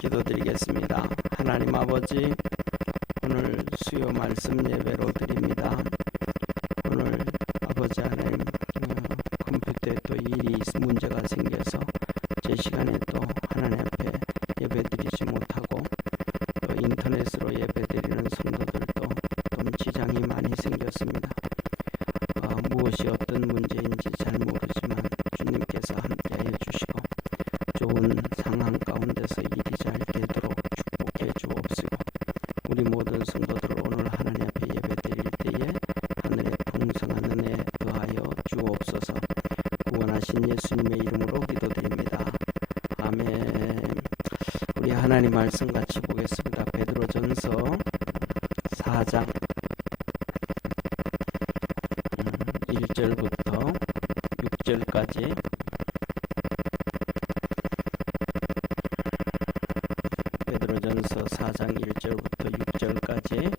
기도드리겠습니다. 하나님 아버지, 오늘 수요 말씀 예배로 드립니다. 오늘 아버지 하나님, 컴퓨터에 또 일이 문제가 생겨서 제 시간에 또 하나님 앞에 예배드리지 못하고 또 인터넷으로 예배드리는 성도들도 좀 지장이 많이 생겼습니다. 무엇이 어떤 문제인지 잘 모르지만 주님께서 함께해 주시고 좋은 상황 가운데서 일이 잘 되도록 축복해 주옵시고, 우리 모든 성도들 오늘 하나님 앞에 예배드릴 때에 하늘의 풍성한 은혜 더하여 주옵소서. 구원하신 예수님의 이름으로 기도드립니다. 아멘. 우리 하나님 말씀 같이 보겠습니다. 베드로전서 4장 1절부터 6절까지 베드로전서 4장 1절부터 6절까지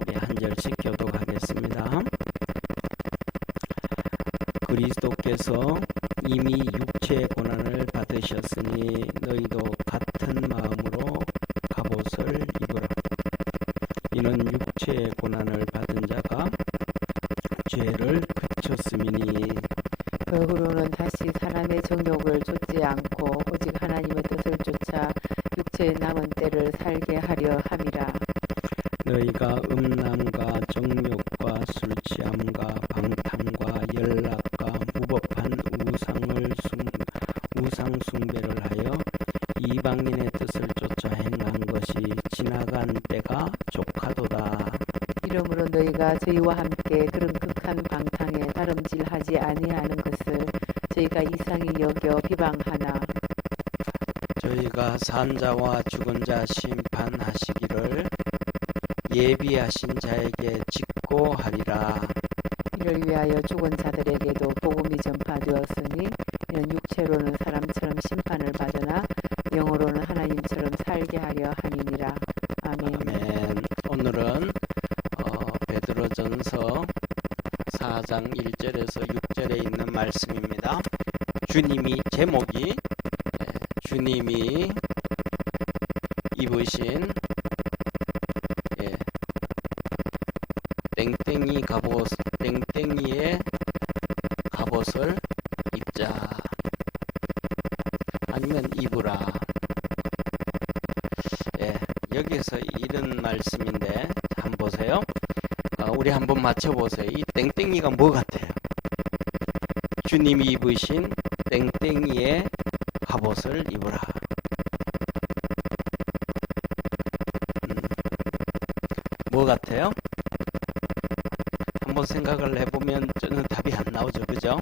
우리 한 절씩 교독하겠습니다. 그리스도께서 이미 육체의 고난을 받으셨으니 너희도 같은 마음으로 갑옷을 입으라. 이는 육체의 고난을 받은 자가 죄를 그쳤음이니 그러고는 다시 사람의 정욕을 좇지 않고 오직 하나님의 뜻을 쫓아 육체의 남은 때를 살게 하려 함이라. 너희가 음란과 정욕과 술취함과 방탕과 연락과 무법한 우상 숭배를 하여 이방인의 뜻을 쫓아 행한 것이 지나간 때가 족하도다. 이러므로 너희가 저희와 함께 그런 극한 방탕에 다름질하지 아니하는 것을 저희가 이상히 여겨 비방하나, 저희가 산 자와 죽은 자 심판하시기를 예비하신 자에게 직고하리라. 이를 위하여 죽은 자들에게도 복음이 전파되었으니 이는 육체로는 사람처럼 심판을 받으나 영으로는 하나님처럼 살게 하려 함이니라. 아멘. 아멘. 오늘은 베드로전서 4장 1절에서 6절에 있는 말씀입니다. 제목이 주님이 입으신 땡땡이의 갑옷을 입자, 아니면 입으라. 여기서 이런 말씀인데 한번 보세요. 우리 한번 맞춰보세요. 이 땡땡이가 뭐 같아요? 주님이 입으신 땡땡이의 갑옷을 입으라. 뭐 같아요? 한번 생각을 해보면 저는 답이 안 나오죠, 그죠?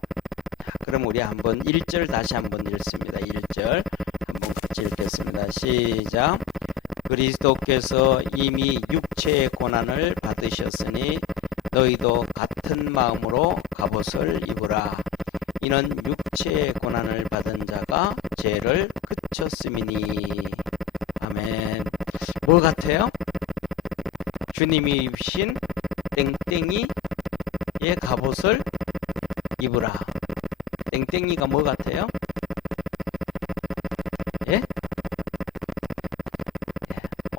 그럼 우리 한번 1절 다시 한번 읽습니다. 1절 한번 같이 읽겠습니다. 시작. 그리스도께서 이미 육체의 고난을 받으셨으니 너희도 같은 마음으로 갑옷을 입으라. 이는 육체의 고난을 받은 자가 죄를 그쳤음이니. 아멘. 뭐 같아요? 주님이 입으신 땡땡이의 갑옷을 입으라. 땡땡이가 뭐 같아요? 예?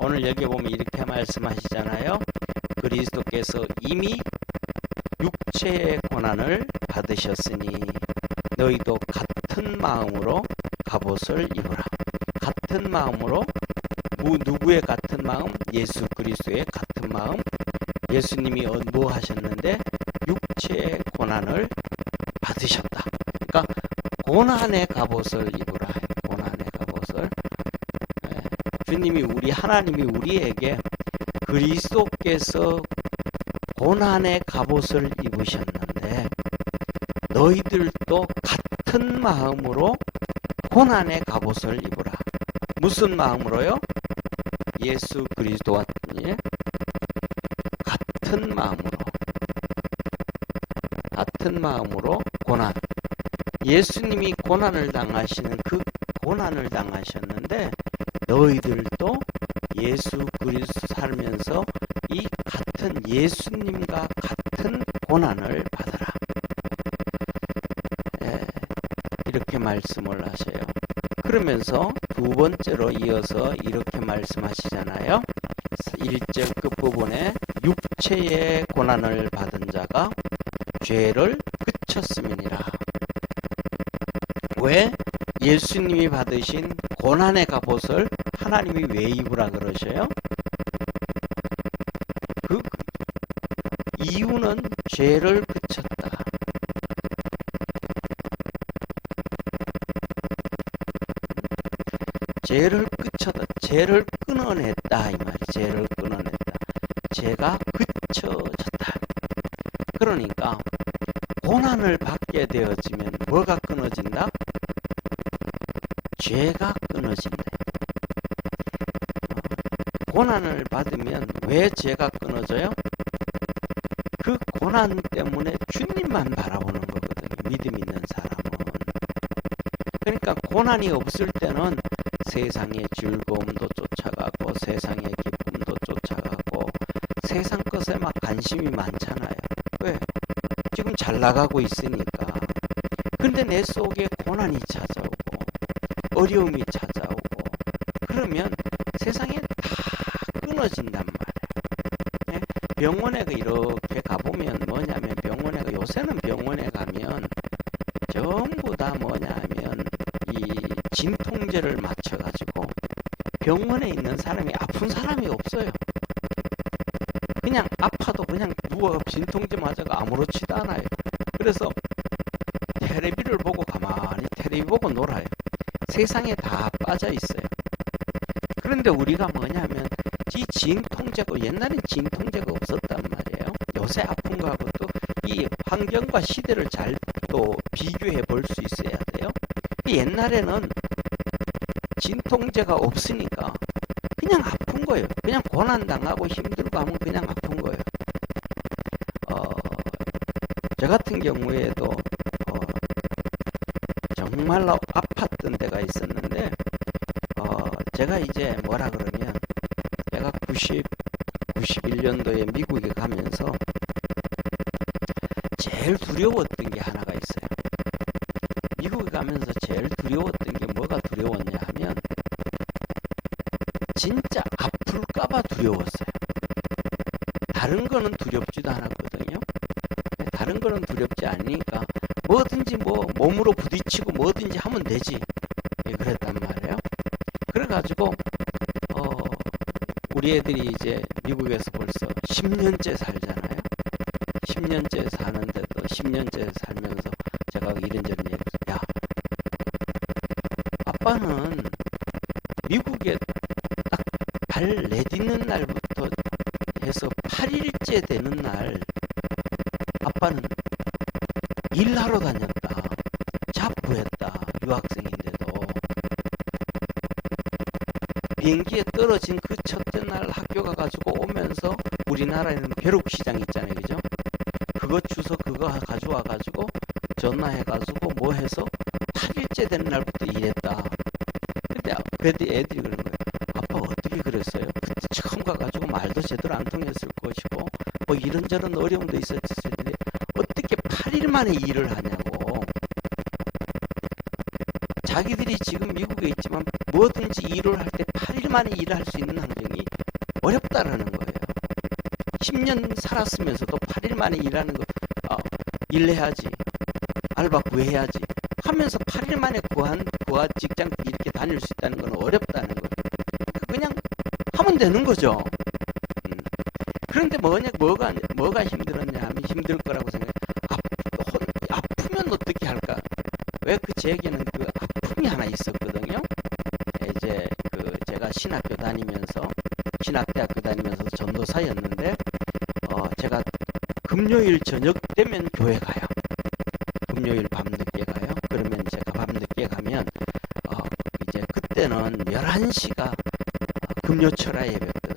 오늘 여기 보면 이렇게 말씀하시잖아요. 그리스도께서 이미 육체의 고난을 받으셨으니 너희도 같은 마음으로 갑옷을 입으라. 같은 마음으로, 누구의 같은 마음? 예수 그리스도의 같은 마음. 예수님이 뭐 하셨는데? 육체의 고난을 받으셨다. 그러니까 고난의 갑옷을 입으라. 고난의 갑옷을. 주님이 하나님이 우리에게 그리스도께서 고난의 갑옷을 입으셨는데 너희들도 같은 마음으로 고난의 갑옷을 입으라. 무슨 마음으로요? 예수 그리스도와 같은 마음으로 고난. 예수님이 고난을 당하시는 그 고난을 당하셨는데 너희들도 예수 그리스도 살면서 이 같은 예수님과 같은 고난을 받아라. 이렇게 말씀을 하세요. 그러면서 두 번째로 이어서 이렇게 말씀하시잖아요. 1절 끝부분에 육체의 고난을 받은 자가 죄를 그쳤음이니라. 왜 예수님이 받으신 고난의 갑옷을 하나님이 왜 입으라 그러셔요? 그 이유는 죄를 그쳤다. 죄를 그쳤다. 죄를 끊어냈다 이 말이. 죄를 끊어냈다. 죄가 그쳐졌다. 그러니까 고난을 받게 되어지면 뭐가 끊어진다? 죄가 끊어진다. 고난을 받으면 왜 죄가 끊어져요? 그 고난 때문에 주님만 바라보는 거거든요. 믿음 있는 사람은. 그러니까 고난이 없을 때는 세상의 즐거움도 쫓아가고 세상의 기쁨도 쫓아가고 세상 것에 막 관심이 많잖아요. 왜? 지금 잘 나가고 있으니까. 근데 내 속에 고난이 찾아오고 어려움이 찾아오고 그러면 세상에 다 끊어진단 말이에요. 병원에 이렇게 가보면 뭐냐면 병원에 요새는 병원에 가면 전부 다 뭐냐면 이 진통제를 맞춰가지고 병원에 있는 사람이 아픈 사람이 없어요. 그냥 아파도 그냥 누워 진통제 맞아가 아무렇지도 않아요. 그래서 텔레비를 보고 가만히 텔레비 보고 놀아요. 세상에 다 빠져 있어요. 그런데 우리가 뭐냐면 이 진통제가 옛날엔 진통제가 없었단 말이에요. 요새 아픈 거하고도 이 환경과 시대를 잘 또 비교해 볼 수 있어야 돼요. 옛날에는 진통제가 없으니까 그냥 아픈 거예요. 그냥 고난당하고 힘들고 하면 그냥 아픈 거예요. 저 같은 경우에도 정말로 아팠던 때가 있었는데 제가 이제 뭐라 그러면 제가 91년도에 미국에 가면서 제일 두려웠던 게 하나가 있어요. 미국에 가면서 제일 두려웠던 게 뭐가 두려웠냐 하면 진짜 아플까봐 두려웠어요. 다른 거는 두렵지도 않았거든요. 다른 거는 두렵지 않으니까 뭐든지 뭐 몸으로 부딪히고 뭐든지 하면 되지. 그랬단 말이에요. 그래가지고 우리 애들이 이제 미국에서 벌써 10년째 살잖아요. 10년째 사는데도 10년째 살면서 제가 이런저런 얘기를 야, 아빠는 미국에 딱 발 내딛는 날부터 해서 8일째 되는 날 아빠는 일하러 다녔다. 잡부했다. 유학생인데도. 비행기에 떨어진 그 첫째 날 학교 가가지고 오면서 우리나라에는 벼룩시장 있잖아요. 그죠? 그거 주워 그거 가져와가지고 전화해가지고 뭐 해서 8일째 되는 날부터 일했다. 근데 애들이 그런 거예요. 아빠 어떻게 그랬어요? 그때 처음 가가지고 말도 제대로 안 통했을 것이고 뭐 이런저런 어려움도 있었을 텐데 어떻게 8일 만에 일을 하냐고. 자기들이 지금 미국에 있지만 뭐든지 일을 할 때 8일 만에 일을 할 수 있는 환경이 어렵다라는 거예요. 10년 살았으면서도 8일 만에 일하는 거 일해야지. 알바 구해야지. 하면서 8일 만에 구한 직장 이렇게 다닐 수 있다는 건 어렵다는 거예요. 그냥 하면 되는 거죠. 그런데 뭐가 힘들었냐 하면 힘들 거라고 생각해요. 아프면 어떻게 할까? 왜 그 제게는 그 아픔이 하나 있었거든요. 이제 제가 신학대학교 다니면서 전도사였는데 제가 금요일 저녁 되면 교회 가요. 금요일 밤늦게 가요. 그러면 제가 밤늦게 가면 이제 그때는 11시가 금요철야 예배거든.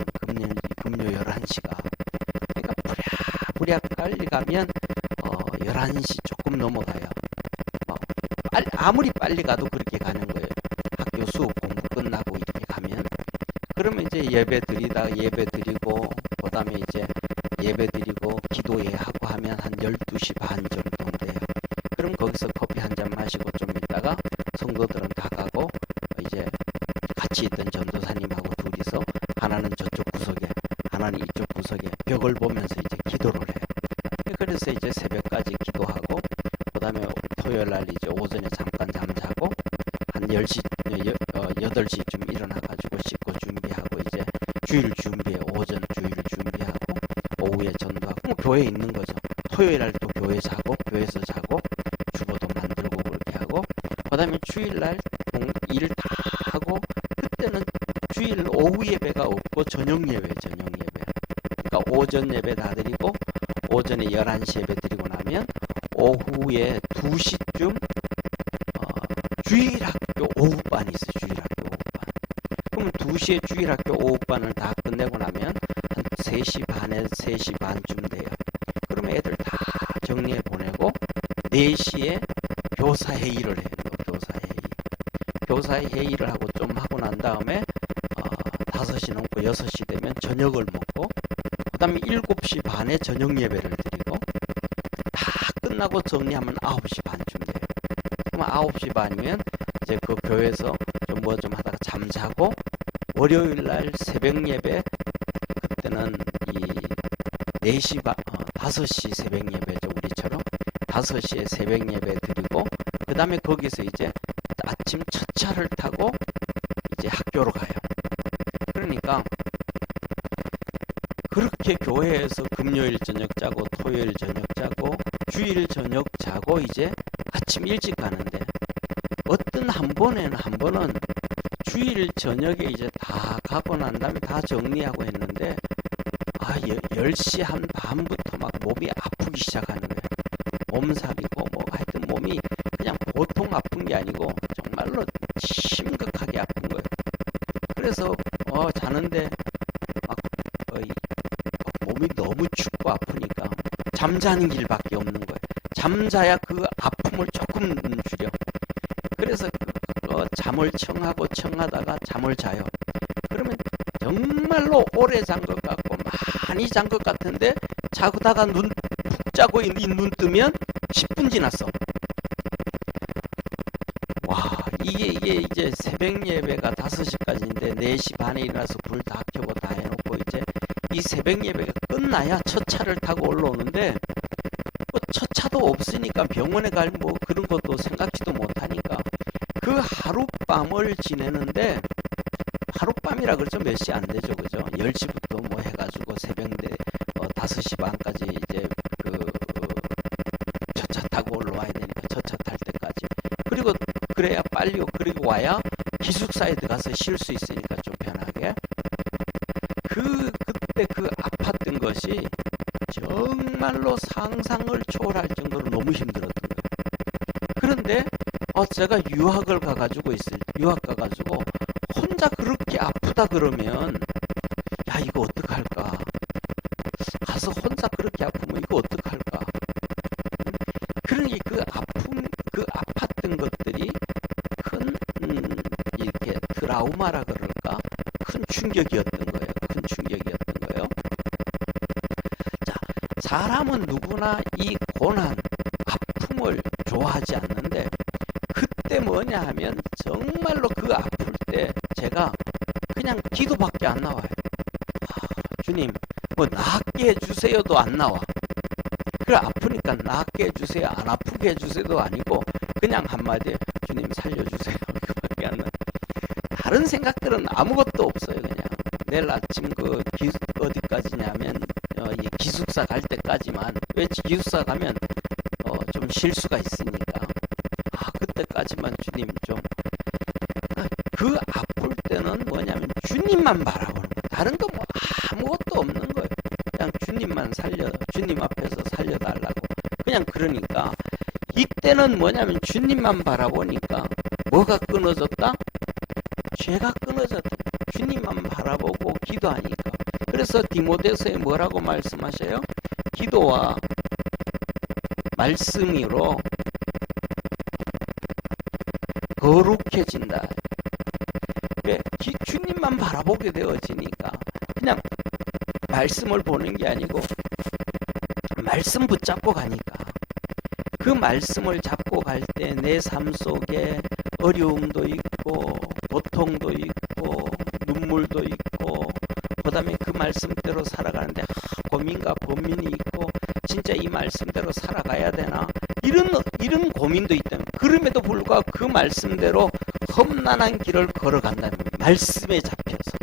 금요 11시가. 그러니까 부랴부랴 빨리 가면 11시 조금 넘어가요. 아무리 빨리 가도 그렇게 가는 거예요. 학교 수업 공부 끝나고 이렇게 가면. 그러면 이제 예배 드리고 그다음에 이제 예배 드리고 기도회 하고 하면 한 12시 반 정도 돼요. 그럼 거기서 커피 한 잔 마시고 좀 있다가 성도들은 다 가고 이제 주일 준비해. 오전 주일 준비하고 오후에 전도하고 뭐 교회에 있는 거죠. 토요일 날 또 교회 자고 교회에서 자고 주보도 만들고 그렇게 하고 그다음에 주일 날 일 다 하고 그때는 주일 오후 예배가 없고 저녁 예배. 그러니까 오전 예배 다 드리고 오전에 11시 예배 드리고 나면 오후에 2시쯤 주일학교 오후반이 있어요. 주일학교 오후반. 그러면 2시에 주일학교 오후반을 다 끝내고 나면 한 3시 반에 3시 반쯤 돼요. 그러면 애들 다 정리해 보내고 4시에 교사 회의를 해요. 교사 회의를 하고 좀 하고 난 다음에 5시 넘고 6시 되면 저녁을 먹고 그 다음에 7시 반에 저녁 예배를 드리고 다 끝나고 정리하면 9시 반쯤 돼요. 그러면 9시 반이면 이제 그 교회에서 좀 뭐 좀 하다가 잠자고 월요일 날 새벽 예배 그때는 이 4시 반 5시 새벽 예배죠. 우리처럼 5시에 새벽 예배 드리고 그 다음에 거기서 이제 아침 첫 차를 타고 이제 학교로 가요. 그러니까 그렇게 교회에서 금요일 저녁 자고 토요일 저녁 자고 주일 저녁 자고 이제 아침 일찍 가는데 어떤 한 번은 주일 저녁에 이제 다 가고 난 다음에 다 정리하고 했는데 10시 한 반부터 막 몸이 아프기 시작하는 거예요. 몸살이고 뭐 하여튼 몸이 그냥 보통 아픈 게 아니고 정말로 심각하게 아픈 거예요. 그래서 자는데 막 몸이 너무 춥고 아프니까 잠자는 길밖에 없는 거예요. 잠자야 그 아픔을 조금 줄여. 그래서 잠을 청하다가 잠을 자요. 그러면 정말로 오래 잔 것 같고 많이 잔 것 같은데 자다가 눈 푹 자고 눈 뜨면 10분 지났어. 와, 이게 이제 새벽 예배가 5시까지인데 4시 반에 일어나서 불 다 켜고 다 해놓고 이제 이 새벽 예배가 끝나야 첫 차를 타고 올라오는데 첫 차도 없으니까 병원에 갈 뭐 그런 것도 생각지도 못하니까 그 하룻밤을 지내는데 하룻밤이라 그러죠. 몇 시 안 되죠. 그죠? 10시부터 뭐 해가지고 새벽 5시 반까지 이제 첫 차 타고 올라와야 되니까 첫 차 탈 때까지. 그리고 그래야 빨리 그리고 와야 기숙사에 들어가서 쉴 수 있으니까 좀 편하게. 그때 그 아팠던 것이 정말로 상상을 초월할 정도로 너무 힘들었던 거예요. 그런데 제가 유학 가가지고 혼자 그렇게 아프다 그러면 야 이거 어떡할까? 가서 혼자 그렇게 아프면 이거 어떡할까? 그러니 그 아팠던 것들이 큰 이렇게 트라우마라 그럴까? 큰 충격이었던 거예요. 자, 사람은 누구나 이 고난, 아픔을 좋아하지 않는데 그때 뭐냐 하면 정말로 그 아플 때 제가 그냥 기도밖에 안 나와요. 주님 뭐 낫게 해주세요도 안 나와. 그래 아프니까 낫게 해주세요 안 아프게 해주세요도 아니고 그냥 한마디에 주님 살려주세요 그밖에 안 나. 다른 생각들은 아무것도 없어요. 그냥 내일 아침 어디까지냐면 이 기숙사 갈 때까지만. 왜 기숙사 가면 좀 쉴 수가 있으니까 그때까지만 주님 좀. 그 아플 때는 뭐냐면 주님만 바라보는 거예요. 다른 거 뭐 아무것도 없는 거예요. 그냥 주님 앞에서 살려달라고. 그냥 그러니까 이때는 뭐냐면 주님만 바라보니까 뭐가 끊어졌다? 죄가 끊어졌다. 주님만 바라보고 기도하니까. 그래서 디모데서에 뭐라고 말씀하셔요? 기도와 말씀으로 거룩해진다. 왜? 주님만 바라보게 되어지니까 그냥 말씀을 보는 게 아니고 말씀 붙잡고 가니까 그 말씀을 잡고 갈 때 내 삶 속에 어려움도 있고 고통도 있고 눈물도 있고 그 다음에 그 말씀대로 살아가는데 고민과 고민이 있고 진짜 이 말씀대로 살아가야 되나 이런 고민도 있다면 그럼에도 불구하고 그 말씀대로 험난한 길을 걸어간다면 말씀에 잡혀서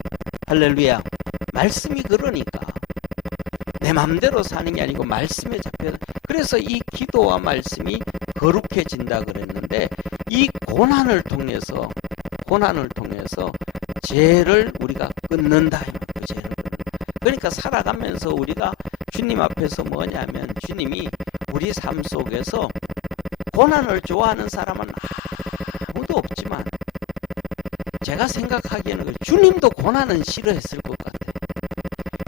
할렐루야. 말씀이 그러니까 내 맘대로 사는 게 아니고 말씀에 잡혀. 그래서 이 기도와 말씀이 거룩해진다 그랬는데 이 고난을 통해서 죄를 우리가 끊는다. 그 죄를 끊는다. 그러니까 살아가면서 우리가 주님 앞에서 뭐냐면 주님이 우리 삶 속에서 고난을 좋아하는 사람은 아무도 없지만 제가 생각하기에는 주님도 고난은 싫어했을 것 같아요.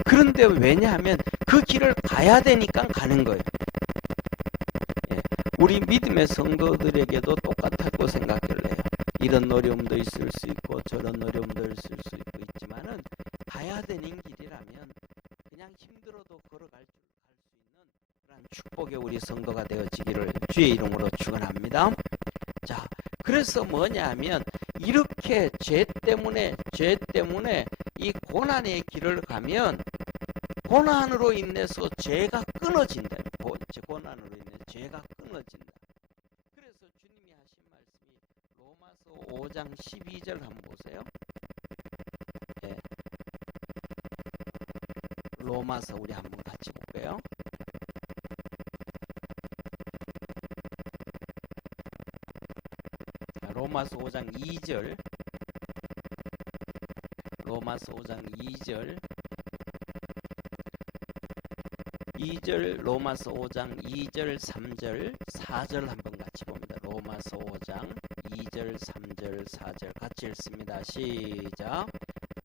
그런데 왜냐하면 그 길을 가야 되니까 가는 거예요. 예, 우리 믿음의 성도들에게도 똑같다고 생각을 해요. 이런 어려움도 있을 수 있고 저런 어려움도 있을 수 있고 있지만은 가야 되는 길이라면 그냥 힘들어도 걸어갈 수 있는 그런 축복의 우리 성도가 되어지기를 주의 이름으로 축원합니다. 자, 그래서 뭐냐면 이렇게 죄 때문에 이 고난의 길을 가면 고난으로 인해서 죄가 끊어진다. 고난으로 인해 죄가 끊어진다. 그래서 주님이 하신 말씀이 로마서 5장 12절 한번 보세요. 예. 로마서 우리 한번 같이 볼게요. 로마서 5장 2절. 로마서 5장 2절. 로마서 5장 2절, 3절, 4절 한번 같이 봅니다. 로마서 5장 2절, 3절, 4절 같이 읽습니다. 시작.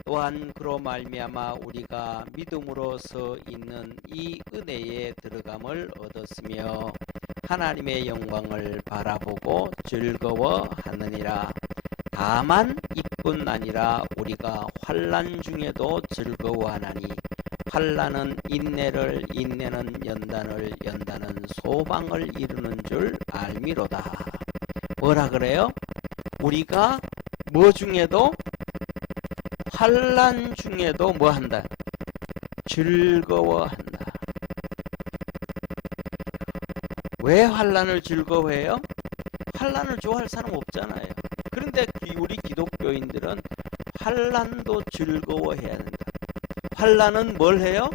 또한 그로 말미암아 우리가 믿음으로서 있는 이 은혜에 들어감을 얻었으며 하나님의 영광을 바라보고 즐거워하느니라. 다만 이뿐 아니라 우리가 환난 중에도 즐거워하나니 환난은 인내를, 인내는 연단을, 연단은 소망을 이루는 줄 알미로다. 뭐라 그래요? 우리가 뭐 중에도 환난 중에도 뭐 한다? 즐거워한다. 왜 환난을 즐거워해요? 환난을 좋아할 사람 없잖아요. 그런데 우리 기독교인들은 환난도 즐거워해야 된다. 환난은 뭘 해요?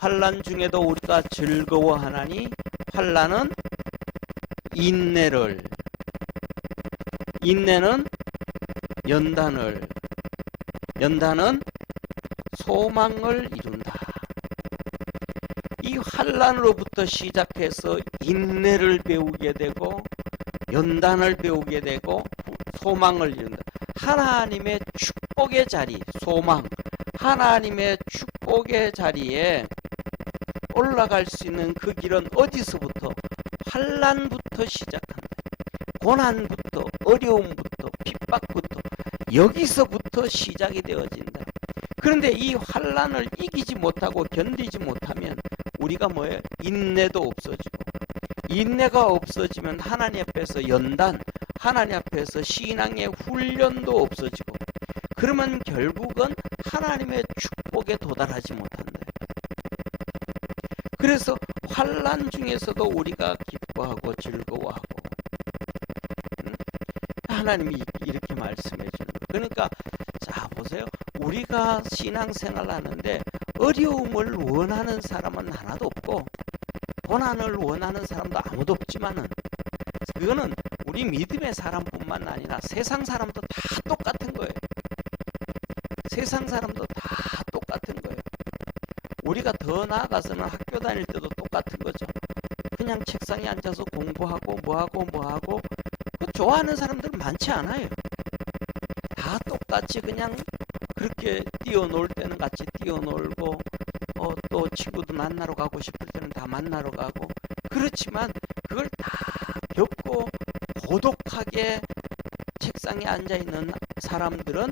환난 중에도 우리가 즐거워하나니 환난은 인내를, 인내는 연단을, 연단은 소망을 이룬다. 이 환난으로부터 시작해서 인내를 배우게 되고 연단을 배우게 되고 소망을 이룬다. 하나님의 축복의 자리, 소망, 하나님의 축복의 자리에 올라갈 수 있는 그 길은 어디서부터? 환난부터 시작한다. 고난부터, 어려움부터, 핍박부터 여기서부터 시작이 되어진다. 그런데 이 환난을 이기지 못하고 견디지 못하면 우리가 뭐예요? 인내도 없어지고, 인내가 없어지면 하나님 앞에서 연단, 하나님 앞에서 신앙의 훈련도 없어지고, 그러면 결국은 하나님의 축복에 도달하지 못한다. 그래서 환난 중에서도 우리가 기뻐하고 즐거워하고, 하나님이 이렇게 말씀해 주는 거예요. 그러니까 자 보세요. 우리가 신앙생활 하는데 어려움을 원하는 사람은 하나도 없고 고난을 원하는 사람도 아무도 없지만은 그거는 우리 믿음의 사람뿐만 아니라 세상 사람도 다 똑같은 거예요. 세상 사람도 다 똑같은 거예요. 우리가 더 나아가서는 학교 다닐 때도 똑같은 거죠. 그냥 책상에 앉아서 공부하고 뭐하고 좋아하는 사람들은 많지 않아요. 다 똑같이 그냥 그렇게 뛰어놀 때는 같이 뛰어놀고 또 친구도 만나러 가고 싶을 때는 다 만나러 가고, 그렇지만 그걸 다 겪고 고독하게 책상에 앉아있는 사람들은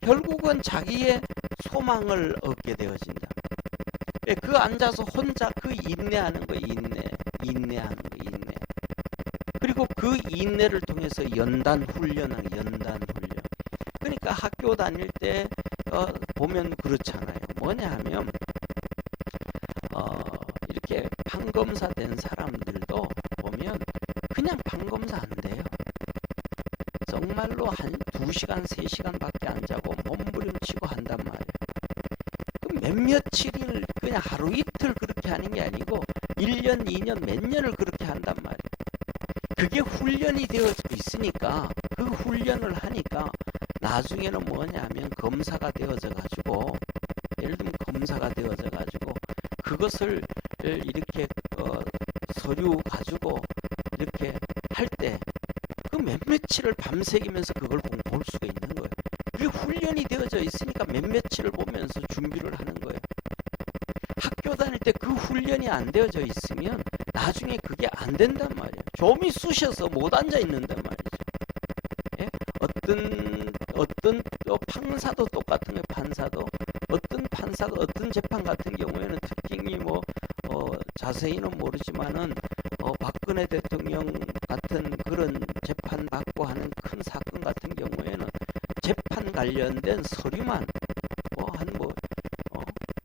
결국은 자기의 소망을 얻게 되어진다. 그 앉아서 혼자 그 인내하는 거, 인내하는 거, 인내. 그리고 그 인내를 통해서 연단 훈련하는 연단 훈련. 그러니까 학교 다닐 때 보면 그렇잖아요. 뭐냐 하면 이렇게 판검사 된 사람들도 보면 그냥 판검사 안 돼요. 정말로 한 2시간, 3시간밖에 안 자고 몸부림치고 한다 몇몇일을 그냥 하루 이틀 그렇게 하는 게 아니고 1년, 2년, 몇 년을 그렇게 한단 말이에요. 그게 훈련이 되어져 있으니까 그 훈련을 하니까 나중에는 뭐냐면 검사가 되어져 가지고, 예를 들면 검사가 되어져 가지고 그것을 이렇게 서류 가지고 이렇게 할 때 그 몇몇일을 밤새기면서 그걸 볼 수가 있는 거예요. 그게 훈련이 되어져 있으니까 몇몇일을 보면서 준비를 하는 거예요. 학교 다닐 때 그 훈련이 안 되어져 있으면 나중에 그게 안 된단 말이에요. 좀이 쑤셔서 못 앉아 있는단 말이죠. 예? 어떤 판사도 똑같은 거예요. 판사도 어떤 재판 같은 경우에는 특징이 자세히는 모르지만은 박근혜 대통령 같은 그런 재판 받고 하는 큰 사건 같은 경우에는 재판 관련된 서류만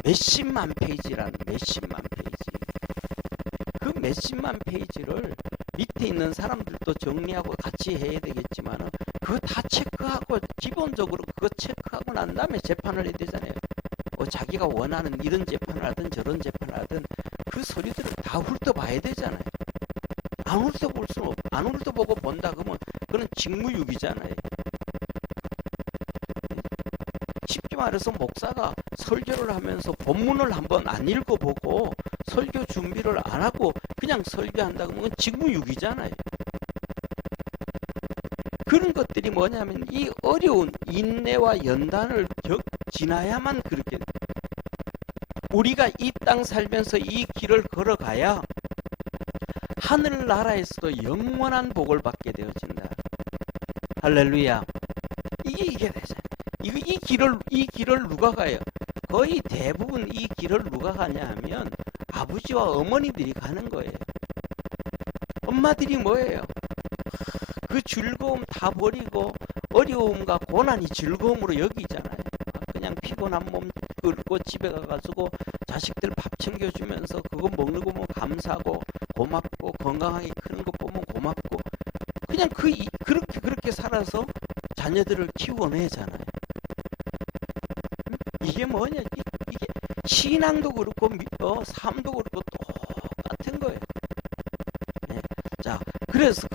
몇십만 페이지라는, 몇십만 페이지. 그 몇십만 페이지를 밑에 있는 사람들도 정리하고 같이 해야 되겠지만은 그거 다 체크하고, 기본적으로 그거 체크하고 난 다음에 재판을 해야 되잖아요. 자기가 원하는 이런 재판을 하든 저런 재판을 하든 그 서류들을 다 훑어봐야 되잖아요. 안 훑어볼 수는 안 훑어보고 본다 그러면 그건 직무유기잖아요. 쉽게 말해서 목사가 설교를 하면서 본문을 한번 안 읽어보고 설교 준비를 안 하고 그냥 설교한다 그러면 직무유기잖아요. 그런 것들이 뭐냐면 이 어려운 인내와 연단을 지나야만 그렇게, 우리가 이 땅 살면서 이 길을 걸어가야 하늘나라에서도 영원한 복을 받게 되어진다. 할렐루야. 이게 되잖아요. 이 길을 누가 가요? 거의 대부분 이 길을 누가 가냐 하면 아버지와 어머니들이 가는 거예요. 엄마들이 뭐예요? 그 즐거움 다 버리고 어려움과 고난이 즐거움으로 여기잖아요. 그냥 피곤한 몸 끌고 집에 가가지고 자식들 밥 챙겨주면서 그거 먹는 거 보면 감사하고 고맙고, 건강하게 크는 거 보면 고맙고, 그냥 그렇게 살아서 자녀들을 키워내잖아요. 이게 뭐냐? 이게 신앙도 그렇고 삶도 그렇고 똑같은 거예요. 네. 자, 그래서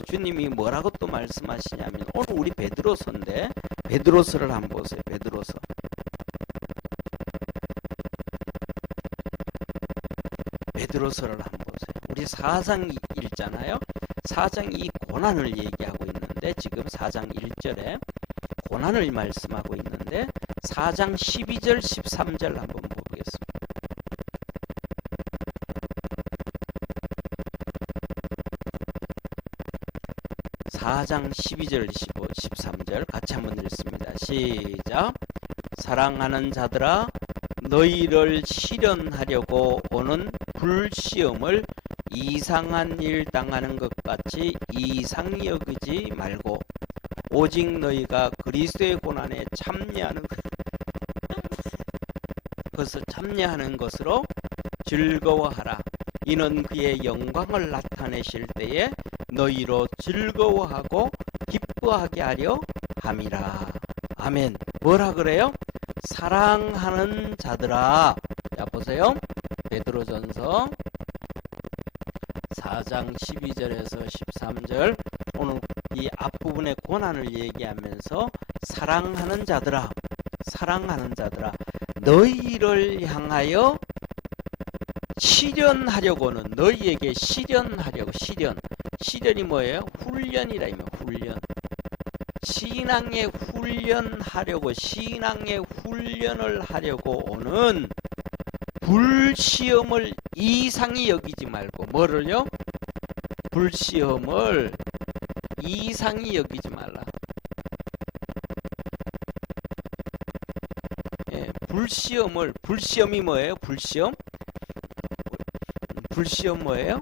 주님이 뭐라고 또 말씀하시냐면, 오늘 우리 베드로서인데 베드로서를 한번 보세요. 베드로서를 한번 보세요. 우리 4장 읽잖아요. 4장 이 고난을 얘기하고 있는데 지금 4장 1절에 고난을 말씀하고 있는데 4장 12절 13절 한번 보겠습니다. (4장) 12절 13절 같이 한번 읽습니다. 시작. 사랑하는 자들아, 너희를 시련하려고 오는 불시험을 이상한 일 당하는 것 같이 이상히 여기지 말고 오직 너희가 그리스도의 고난에 참여하는 것으로 즐거워하라. 이는 그의 영광을 나타내실 때에 너희로 즐거워하고 기뻐하게 하려 함이라. 아멘. 뭐라 그래요? 사랑하는 자들아. 자, 보세요. 베드로전서 4장 12절에서 13절, 오늘 이 앞부분의 고난을 얘기하면서 사랑하는 자들아, 너희를 향하여 시련하려고는, 너희에게 시련하려고, 시련이 뭐예요? 훈련이라, 훈련. 신앙의 훈련을 하려고 오는 불시험을 이상히 여기지 말고, 뭐를요? 불시험을 이상히 여기지 말라. 예, 불시험이 뭐예요? 불시험 뭐예요?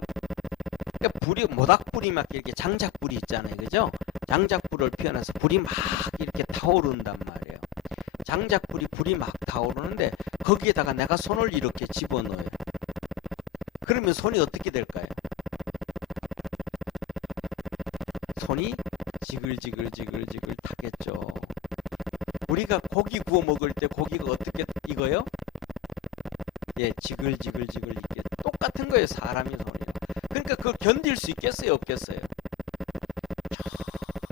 그러니까 모닥불이 막 이렇게 장작불이 있잖아요, 그죠? 장작불을 피워놔서 불이 막 이렇게 타오른단 말이에요. 불이 막 타오르는데 거기에다가 내가 손을 이렇게 집어넣어요. 그러면 손이 어떻게 될까요? 손이 지글지글 타겠죠. 우리가 고기 구워 먹을 때 고기가 어떻게 익어요? 예, 지글지글지글 이게 똑같은 거예요, 사람의 손이요. 그러니까 그걸 견딜 수 있겠어요, 없겠어요?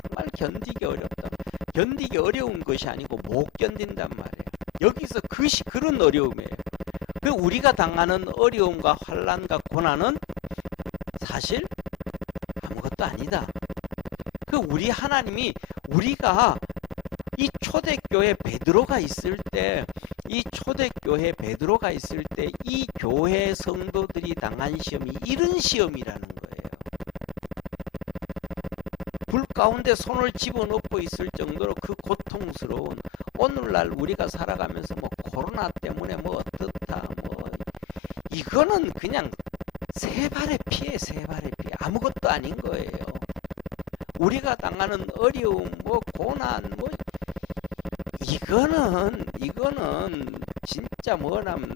정말 견디기 어렵다. 견디기 어려운 것이 아니고 못 견딘단 말이에요. 여기서 그런 어려움이에요. 그 우리가 당하는 어려움과 환난과 고난은 사실 아무것도 아니다. 그 우리 하나님이 우리가 이 초대교회 베드로가 있을 때, 이 교회 성도들이 당한 시험이 이런 시험이라는 거예요. 불 가운데 손을 집어넣고 있을 정도로 그 고통스러운, 오늘날 우리가 살아가면서 뭐 코로나 때문에 뭐 어떻다, 뭐 이거는 그냥 세 발의 피해. 아무것도 아닌 거예요. 우리가 당하는 어려움, 뭐 고난, 뭐 이거는 진짜 뭐냐면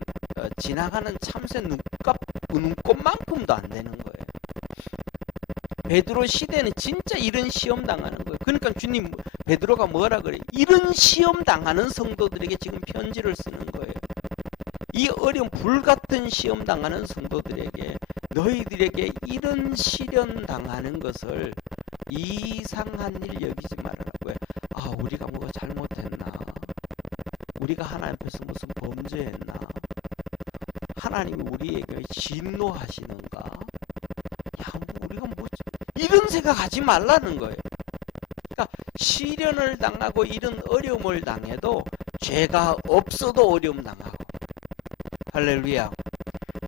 지나가는 참새 눈곱만큼도 안 되는 거예요. 베드로 시대는 진짜 이런 시험 당하는 거예요. 그러니까 주님 베드로가 뭐라 그래? 이런 시험 당하는 성도들에게 지금 편지를 쓰는 거예요. 이 어려운 불같은 시험 당하는 성도들에게 너희들에게 이런 시련 당하는 것을 이상한 일 여기지 말라고요. 아, 우리가 뭐가 잘못했나? 우리가 하나님 앞에서 무슨 범죄했나? 하나님이 우리에게 진노하시는가? 야, 우리가 이런 생각하지 말라는 거예요. 그러니까 시련을 당하고 이런 어려움을 당해도 죄가 없어도 어려움 당하고, 할렐루야.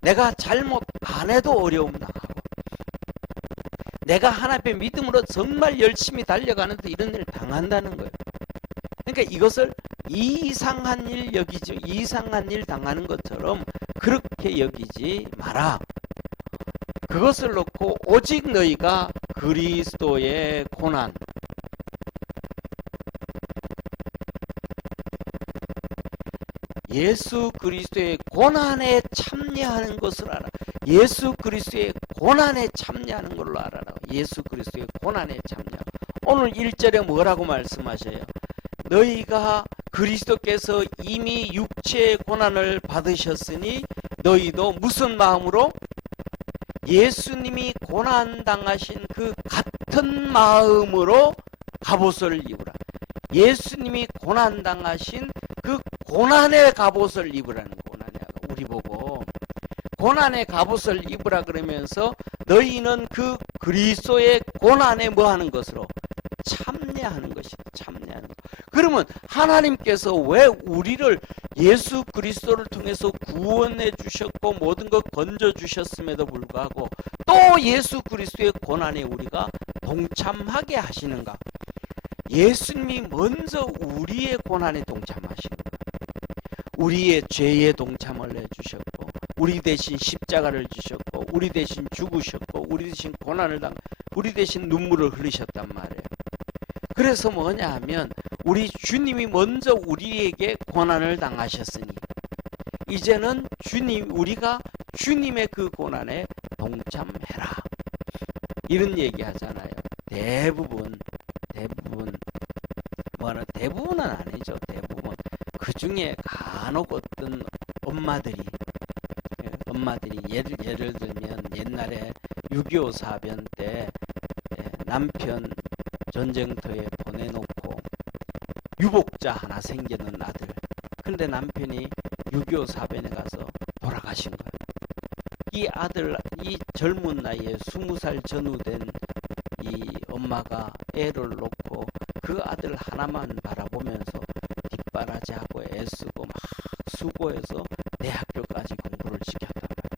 내가 잘못 안 해도 어려움 당하고, 내가 하나님 앞에 믿음으로 정말 열심히 달려가는데 이런 일을 당한다는 거예요. 그러니까 이것을 이상한 일 당하는 것처럼 그렇게 여기지 마라. 그것을 놓고 오직 너희가 그리스도의 고난, 예수 그리스도의 고난에 참여하는 것을 알아. 예수 그리스도의 고난에 참여하는 걸로 알아라. 예수 그리스도의 고난에 참여. 오늘 1절에 뭐라고 말씀하셔요? 너희가 그리스도께서 이미 육체의 고난을 받으셨으니 너희도 무슨 마음으로? 예수님이 고난당하신 그 같은 마음으로 갑옷을 입으라. 예수님이 고난당하신 그 고난의 갑옷을 입으라는 고난의, 우리 보고 고난의 갑옷을 입으라 그러면서 너희는 그 그리스도의 고난에 뭐 하는 것으로? 참여하는 것이다. 참여하는 것. 그러면 하나님께서 왜 우리를 예수 그리스도를 통해서 구원해 주셨고 모든 것 건져 주셨음에도 불구하고 또 예수 그리스도의 고난에 우리가 동참하게 하시는가? 예수님이 먼저 우리의 고난에 동참하신 거예요. 우리의 죄에 동참을 해주셨고, 우리 대신 십자가를 지셨고, 우리 대신 죽으셨고, 우리 대신 고난을 우리 대신 눈물을 흘리셨단 말이에요. 그래서 뭐냐 하면 우리 주님이 먼저 우리에게 고난을 당하셨으니 이제는 우리가 주님의 그 고난에 동참해라. 이런 얘기 하잖아요. 대부분은 아니죠. 대부분. 그 중에 간혹 어떤 엄마들이 예를 들면 옛날에 6.25 사변 때 남편 전쟁터에 보내놓고 유복자 하나 생기는 아들. 근데 남편이 6.25 사변에 가서 돌아가신 거예요. 이 아들, 이 젊은 나이에 20살 전후된 이 엄마가 애를 놓고 그 아들 하나만 바라보면서 뒷바라지하고 애쓰고 막 수고해서 대학교까지 공부를 시켰단 말이에요.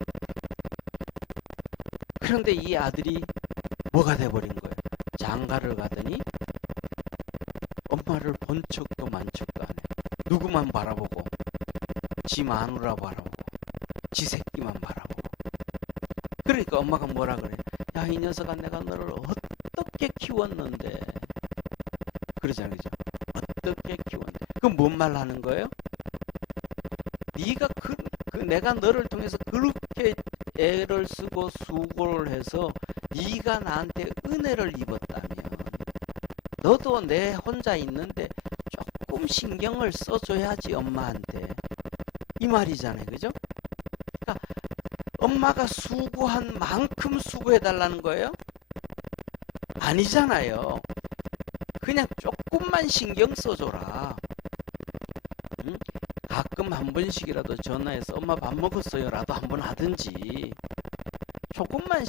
그런데 이 아들이 뭐가 돼버린 거예요? 장가를 가더니 엄마를 본 척도 만 척도 안 해. 누구만 바라보고 지 마누라 바라보고 지 새끼만 바라보고. 그러니까 엄마가 뭐라 그래? 야, 이 녀석아, 내가 너를 어떻게 키웠는데. 그러잖아요, 그죠? 어떻게 키웠는데. 그럼 뭔 말 하는 거예요? 네가 내가 너를 통해서 그렇게 애를 쓰고 수고를 해서 네가 나한테 은혜를 입었다면 너도 내 혼자 있는데 조금 신경을 써줘야지 엄마한테. 이 말이잖아요, 그죠? 엄마가 수고한 만큼 수고해달라는 거예요? 아니잖아요. 그냥 조금만 신경 써줘라. 응? 가끔 한 번씩이라도 전화해서 엄마 밥 먹었어요 라도 한 번 하든지, 조금만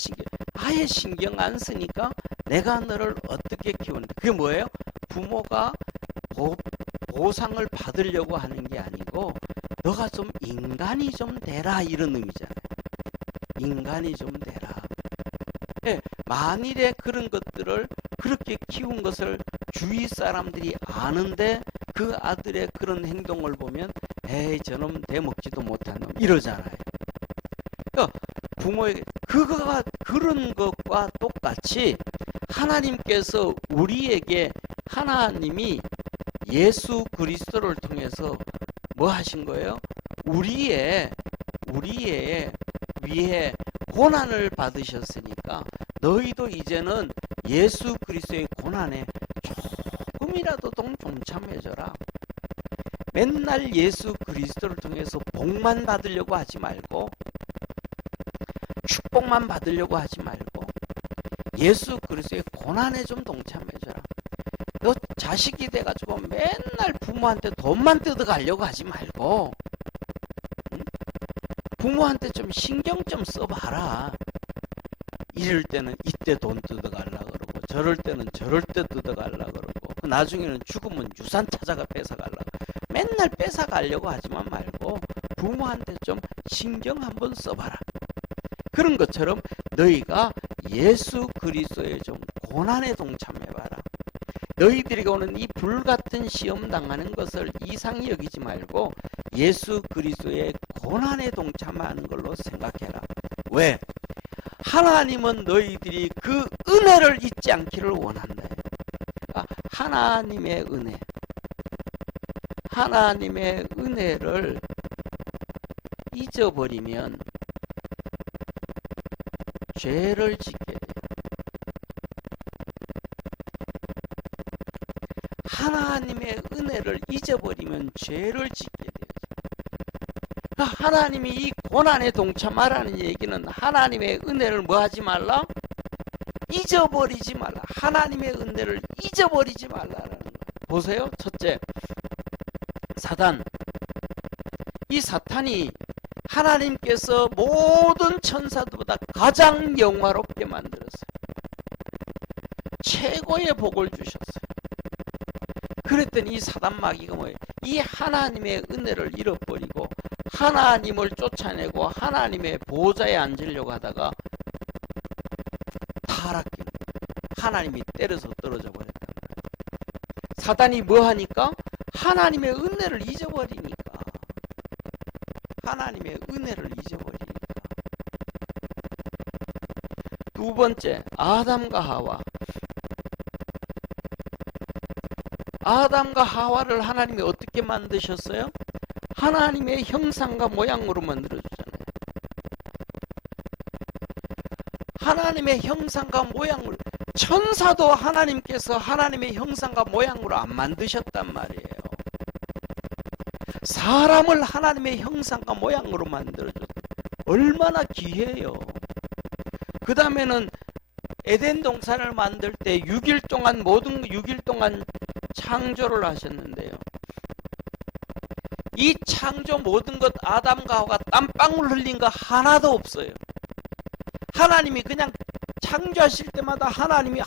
아예 신경 안 쓰니까 내가 너를 어떻게 키우는데, 그게 뭐예요? 부모가 보상을 받으려고 하는 게 아니고 너가 좀 인간이 좀 되라, 이런 의미잖아요. 인간이 좀 되라. 예, 만일에 그런 것들을 그렇게 키운 것을 주위 사람들이 아는데 그 아들의 그런 행동을 보면 에이 저놈 대먹지도 못한 놈 이러잖아요. 그러니까 부모에게 그거가 그런 것과 똑같이 하나님께서 우리에게, 하나님이 예수 그리스도를 통해서 뭐 하신 거예요? 우리의 위에 고난을 받으셨으니까 너희도 이제는 예수 그리스도의 고난에 조금이라도 동참해줘라. 맨날 예수 그리스도를 통해서 복만 받으려고 하지 말고, 축복만 받으려고 하지 말고 예수 그리스도의 고난에 좀 동참해줘라. 너 자식이 돼가지고 맨날 부모한테 돈만 뜯어가려고 하지 말고, 응? 부모한테 좀 신경 좀 써봐라. 이럴 때는 이때 돈 뜯어가려고 그러고, 저럴 때는 저럴 때 뜯어가려고 그러고, 나중에는 죽으면 유산 찾아가 뺏어가려고, 맨날 뺏어가려고 하지만 말고 부모한테 좀 신경 한번 써봐라. 그런 것처럼 너희가 예수 그리스도의 좀 고난에 동참해봐라. 너희들에게 오는 이 불같은 시험 당하는 것을 이상히 여기지 말고 예수 그리스도의 고난에 동참하는 걸로 생각해라. 왜? 하나님은 너희들이 그 은혜를 잊지 않기를 원한다. 하나님의 은혜, 하나님의 은혜를 잊어버리면 죄를 짓게 돼요. 하나님의 은혜를 잊어버리면 죄를 짓게 돼요. 하나님이 이 고난에 동참하라는 얘기는 하나님의 은혜를 뭐 하지 말라? 잊어버리지 말라. 하나님의 은혜를 잊어버리지 말라라는 거예요. 보세요. 첫째, 사단. 이 사탄이 하나님께서 모든 천사들보다 가장 영화롭게 만들었어요. 최고의 복을 주셨어요. 그랬더니 이 사단 마귀가 뭐예요? 이 하나님의 은혜를 잃어버리고 하나님을 쫓아내고 하나님의 보좌에 앉으려고 하다가 타락해요. 하나님이 때려서 떨어져 버렸단 말이에요. 사단이 뭐 하니까? 하나님의 은혜를 잊어버리니까. 하나님의 은혜를 잊어버리니까. 두 번째, 아담과 하와. 아담과 하와를 하나님이 어떻게 만드셨어요? 하나님의 형상과 모양으로 만들어주잖아요. 하나님의 형상과 모양으로, 천사도 하나님께서 하나님의 형상과 모양으로 안 만드셨단 말이에요. 사람을 하나님의 형상과 모양으로 만들어줬어요. 얼마나 귀해요. 그 다음에는 에덴 동산을 만들 때 6일 동안 모든 6일 동안 창조를 하셨는데요. 이 창조 모든 것 아담과 하와가 땀방울 흘린 거 하나도 없어요. 하나님이 그냥 창조하실 때마다 하나님이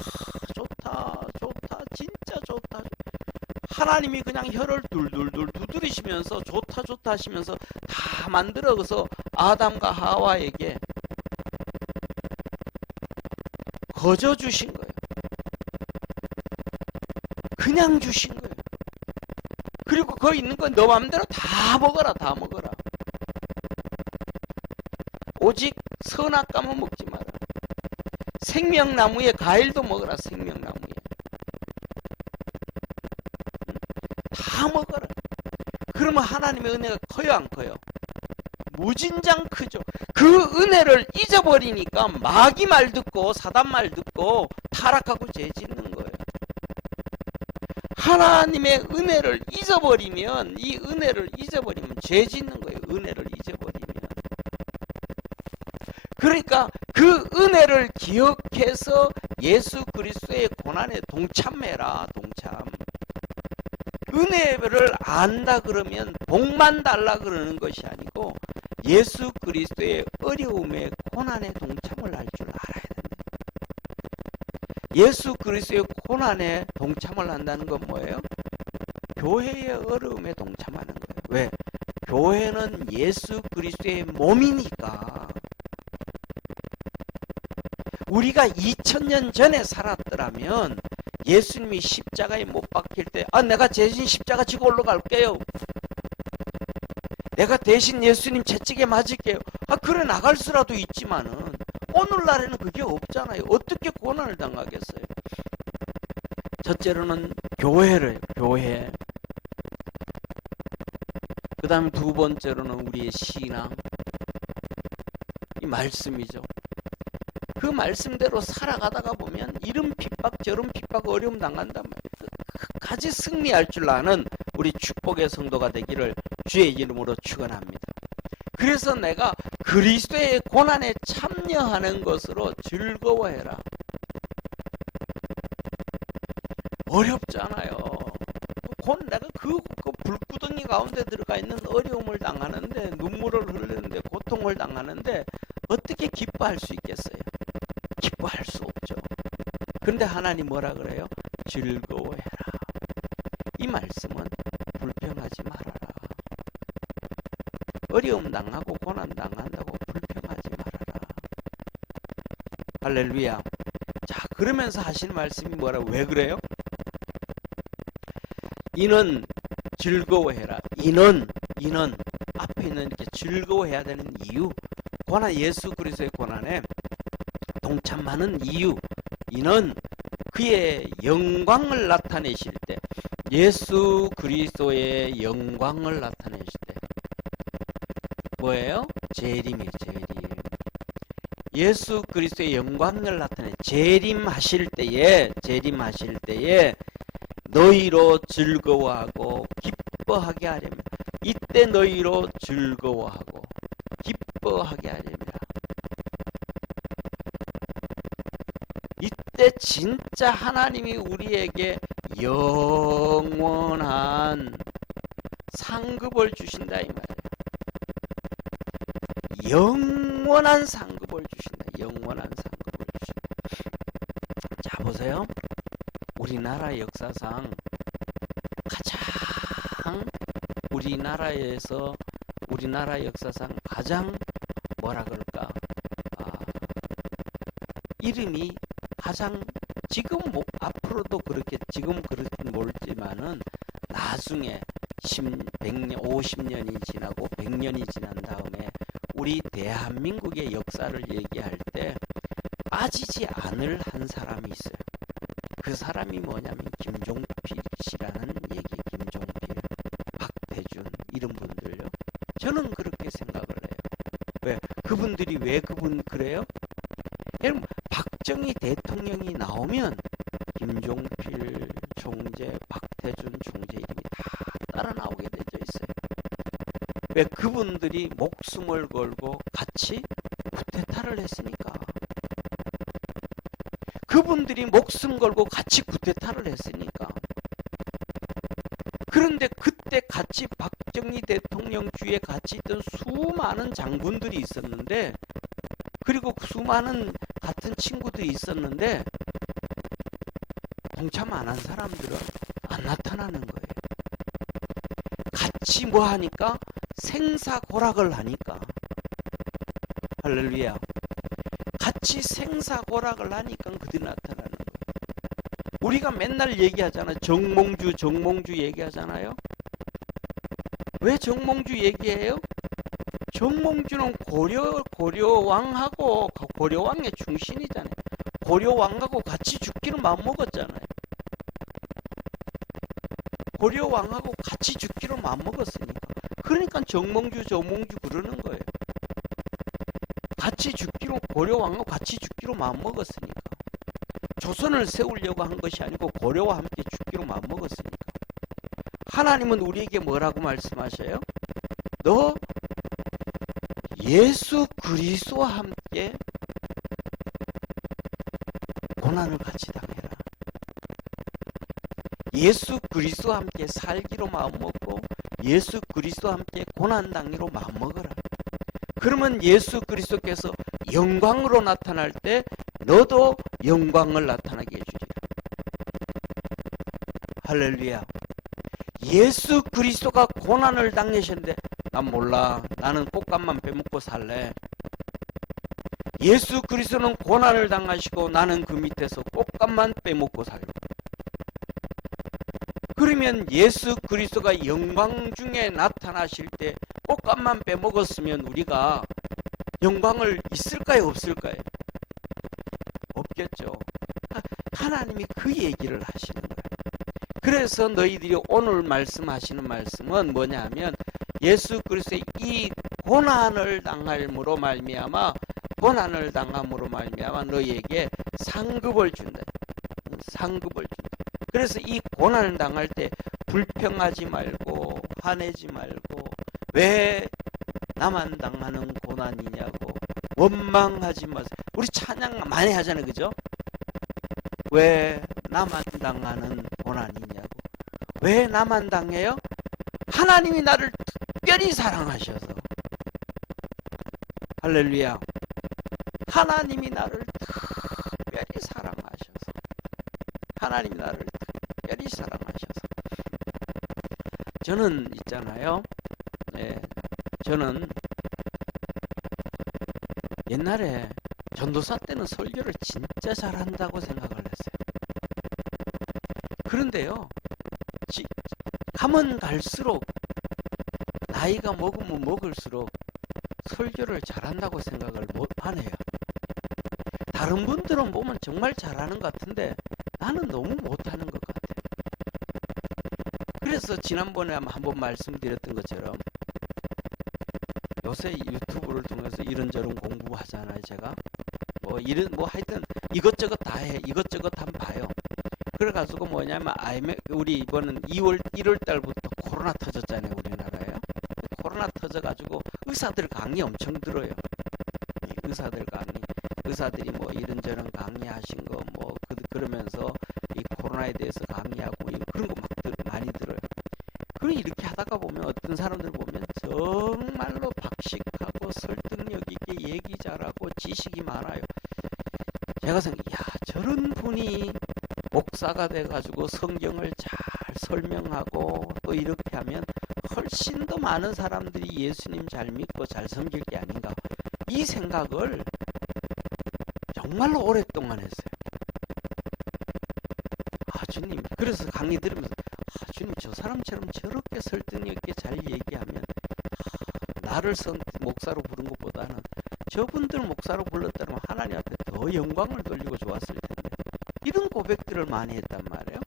좋다 좋다 진짜 좋다, 하나님이 그냥 혀를 둘둘둘 두드리시면서 좋다 좋다 하시면서 다 만들어서 아담과 하와에게 거저 주신 거예요. 그냥 주신 거예요. 그리고 거기 있는 건 너 맘대로 다 먹어라, 다 먹어라. 오직 선악과만 먹지 마라. 생명나무의 과일도 먹어라, 생명나무에. 다 먹어라. 그러면 하나님의 은혜가 커요, 안 커요? 무진장 크죠. 그 은혜를 잊어버리니까 마귀 말 듣고 사단 말 듣고 타락하고 죄 짓는 거예요. 하나님의 은혜를 잊어버리면, 이 은혜를 잊어버리면 죄 짓는 거예요. 은혜를 잊어버리면. 그러니까 그 은혜를 기억해서 예수 그리스도의 고난에 동참해라. 동참. 은혜를 안다 그러면 복만 달라 그러는 것이 아니고 예수 그리스도의 어려움에 고난에 동참을 할 줄 알아야 된다. 예수 그리스도의 고난에 동참을 한다는 건 뭐예요? 교회의 어려움에 동참하는 거예요. 왜? 교회는 예수 그리스도의 몸이니까. 우리가 2000년 전에 살았더라면 예수님이 십자가에 못 박힐 때 내가 대신 십자가 지고 올라갈게요. 내가 대신 예수님 채찍에 맞을게요. 그래 나갈 수라도 있지만은 오늘날에는 그게 없잖아요. 어떻게 고난을 당하겠어요? 첫째로는 교회. 그 다음에 두 번째로는 우리의 신앙. 이 말씀이죠. 그 말씀대로 살아가다가 보면 이런 핍박 저런 핍박 어려움 당한단 말이에요. 끝까지 승리할 줄 아는 우리 축복의 성도가 되기를 주의 이름으로 축원합니다. 그래서 내가 그리스도의 고난에 참여하는 것으로 즐거워해라. 어렵잖아요. 내가 그 불구덩이 가운데 들어가 있는 어려움을 당하는데 눈물을 흘리는데 고통을 당하는데 어떻게 기뻐할 수 있겠어요? 기뻐할 수 없죠. 그런데 하나님 뭐라 그래요? 즐거워해라. 이 말씀은 불평하지 말아라. 어려움 당하고 고난 당한다고 불평하지 말아라. 할렐루야. 자, 그러면서 하시는 말씀이 뭐라? 왜 그래요? 이는 즐거워해라. 이는 앞에 있는 이렇게 즐거워해야 되는 이유, 고난 예수 그리스도의 고난에 동참하는 이유, 이는 그의 영광을 나타내실 때, 예수 그리스도의 영광을 나타내실 때 뭐예요? 재림이에요. 재림. 예수 그리스도의 영광을 나타내 재림하실 때에 너희로 즐거워하고 기뻐하게 하려면, 이때 너희로 즐거워하고 기뻐하게 하려면, 이때 진짜 하나님이 우리에게 영원한 상급을 주신다 이 말이에요. 영원한 상급을 주신다. 영원한 상급을 주신다. 자, 보세요. 우리나라 역사상 우리나라 역사상 가장 뭐라 그럴까? 이름이 가장 지금 앞으로도 그렇게 지금 그렇게 모르지만은 나중에 100년, 50년이 지나고 100년이 지난 다음에 우리 대한민국의 역사를 얘기할 때 빠지지 않을 한 사람이 있어요. 그 사람이 뭐냐면 김종필 씨라는 얘기. 김종필, 박태준 이런 분들요. 저는 그렇게 생각을 해요. 왜? 그분들이 왜 그래요? 여러분, 박정희 대통령이 나오면 김종필 총재, 박태준 총재 이름이 다 따라 나오게 되어 있어요. 왜? 그분들이 목숨을 걸고 같이 쿠데타를 했으니까. 그분들이 목숨 걸고 같이 쿠데타를 했으니까. 그런데 그때 같이 박정희 대통령 주위에 같이 있던 수많은 장군들이 있었는데, 그리고 수많은 같은 친구들이 있었는데 동참 안 한 사람들은 안 나타나는 거예요. 같이 뭐 하니까? 생사고락을 하니까. 할렐루야. 같이 생사고락을 하니까 그들이 나타나는 거예요. 우리가 맨날 얘기하잖아요. 정몽주 얘기하잖아요. 왜 정몽주 얘기해요? 정몽주는 고려왕하고 고려왕의 충신이잖아요. 고려왕하고 같이 죽기로 마음먹었잖아요. 고려왕하고 같이 죽기로 마음먹었으니까. 그러니까 정몽주 그러는 거예요. 같이 죽기로, 고려왕하고 같이 죽기로 마음먹었으니까. 조선을 세우려고 한 것이 아니고 고려와 함께 죽기로 마음먹었으니까. 하나님은 우리에게 뭐라고 말씀하셔요? 너 예수 그리스도와 함께 예수 그리스도와 함께 살기로 마음먹고 예수 그리스도와 함께 고난당기로 마음먹어라. 그러면 예수 그리스도께서 영광으로 나타날 때 너도 영광을 나타나게 해주리라. 할렐루야. 예수 그리스도가 고난을 당하셨는데 난 몰라, 나는 꽃감만 빼먹고 살래. 예수 그리스도는 고난을 당하시고 나는 그 밑에서 꽃감만 빼먹고 살고. 그러면 예수 그리스도가 영광 중에 나타나실 때 꽃감만 빼먹었으면 우리가 영광을 있을까요, 없을까요? 없겠죠. 하나님이 그 얘기를 하시는 거예요. 그래서 너희들이 오늘 말씀하시는 말씀은 뭐냐 하면 예수 그리스도의 이 고난을 당함으로 말미암아 너희에게 상급을 준다. 상급을 준다. 그래서 이 고난을 당할 때 불평하지 말고 화내지 말고 왜 나만 당하는 고난이냐고 원망하지 마세요. 우리 찬양 많이 하잖아요, 그죠? 왜 나만 당하는 고난이냐고. 왜 나만 당해요? 하나님이 나를 특별히 사랑하셔서. 할렐루야. 하나님이 나를 특별히 사랑하셔서. 하나님이 나를 특별히 사랑하셔서. 저는 있잖아요. 저는 옛날에 전도사 때는 설교를 진짜 잘한다고 생각을 했어요. 그런데요, 가면 갈수록 나이가 먹으면 먹을수록 설교를 잘한다고 생각을 안 해요. 다른 분들은 보면 정말 잘하는 것 같은데 나는 너무 못하는 것 같아요. 그래서 지난번에 한번 말씀드렸던 것처럼 요새 유튜브를 통해서 이런저런 공부하잖아요. 제가 하여튼 이것저것 다 해. 이것저것 한번 봐요. 그래가지고 뭐냐면 우리 이번은 1월 달부터 코로나 터졌잖아요, 우리나라에. 코로나 터져가지고 의사들 강의 엄청 들어요. 의사들이 뭐 이런저런 강의하신 거 그러면서 이 코로나에 대해서 강의하고 그런 거 많이 들어요. 그리고 이렇게 하다가 보면 어떤 사람들 보면 정말로 박식하고 설득력 있게 얘기 잘하고 지식이 많아요. 제가 생각해, 저런 분이 목사가 돼가지고 성경을 잘 설명하고 또 이렇게 하면 훨씬 더 많은 사람들이 예수님 잘 믿고 잘 섬길 게 아닌가. 이 생각을 정말로 오랫동안 했어요. 주님, 그래서 강의 들으면서 주님, 저 사람처럼 저렇게 설득력 있게 잘 얘기하면 나를 목사로 부른 것보다는 저분들 목사로 불렀다면 하나님 앞에 더 영광을 돌리고 좋았을 텐데, 이런 고백들을 많이 했단 말이에요.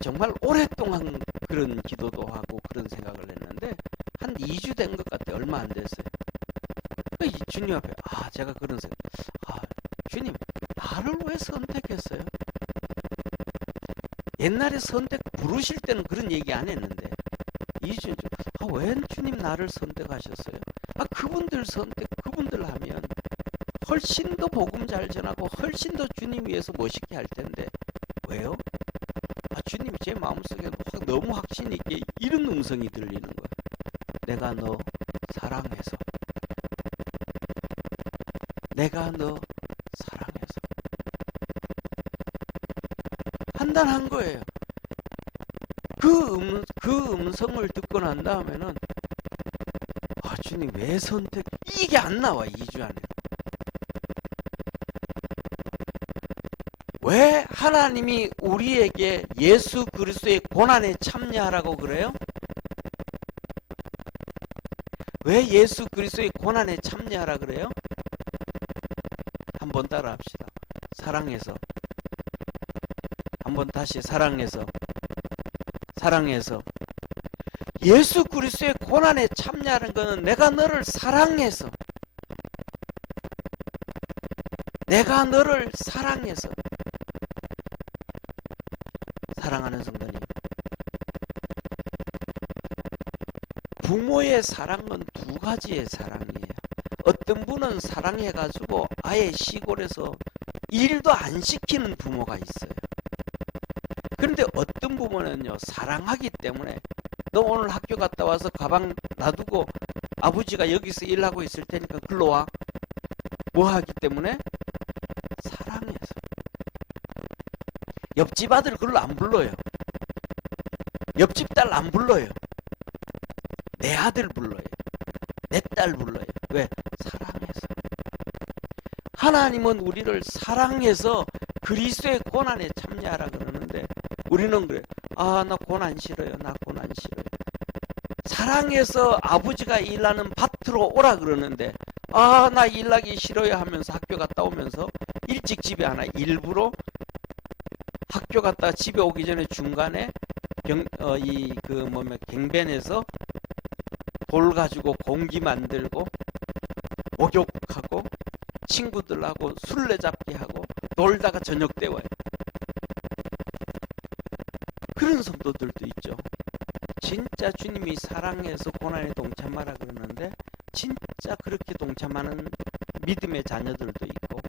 정말 오랫동안 그런 기도도 하고 그런 생각을 했는데 한 2주 된 것 같아요. 얼마 안 됐어요. 주님 앞에 제가 그런 생각, 주님, 나를 왜 선택했어요? 옛날에 선택 부르실 때는 그런 얘기 안 했는데 2주 왜 주님 나를 선택하셨어요? 그분들 하면 훨씬 더 복음 잘 전하고 훨씬 더 주님 위해서 멋있게 할 텐데 왜요? 주님, 제 마음속에 너무 확신 있게 이런 음성이 들리는 거예요. 내가 너 사랑해서. 내가 너 사랑해서. 판단한 거예요. 그 음성을 듣고 난 다음에는 주님 왜 선택? 이게 안 나와. 2주 안에. 왜 하나님이 우리에게 예수 그리스도의 고난에 참여하라고 그래요? 왜 예수 그리스도의 고난에 참여하라 그래요? 한번 따라 합시다. 사랑해서. 한번 다시 사랑해서. 예수 그리스도의 고난에 참여하는 것은 내가 너를 사랑해서. 내가 너를 사랑해서. 사랑하는 성도님, 부모의 사랑은 두 가지의 사랑이에요. 어떤 분은 사랑해가지고 아예 시골에서 일도 안 시키는 부모가 있어요. 사랑하기 때문에 너 오늘 학교 갔다 와서 가방 놔두고 아버지가 여기서 일하고 있을 테니까 글로 와. 뭐 하기 때문에? 사랑해서. 옆집 아들 글로 안 불러요. 옆집 딸 안 불러요. 내 아들 불러요. 내 딸 불러요. 왜? 사랑해서. 하나님은 우리를 사랑해서 그리스도의 고난에 참여하라 그러는데 우리는 그래. 아, 나 고난 싫어요. 나 고난 싫어요. 사랑해서 아버지가 일하는 밭으로 오라 그러는데 아, 나 일하기 싫어요 하면서 학교 갔다 오면서 일찍 집에 하나 일부러 학교 갔다 집에 오기 전에 중간에 갱변에서 돌 가지고 공기 만들고 목욕하고 친구들하고 술래잡기 하고 놀다가 저녁 때 와요. 그런 성도들도 있죠. 진짜 주님이 사랑해서 고난에 동참하라 그러는데 진짜 그렇게 동참하는 믿음의 자녀들도 있고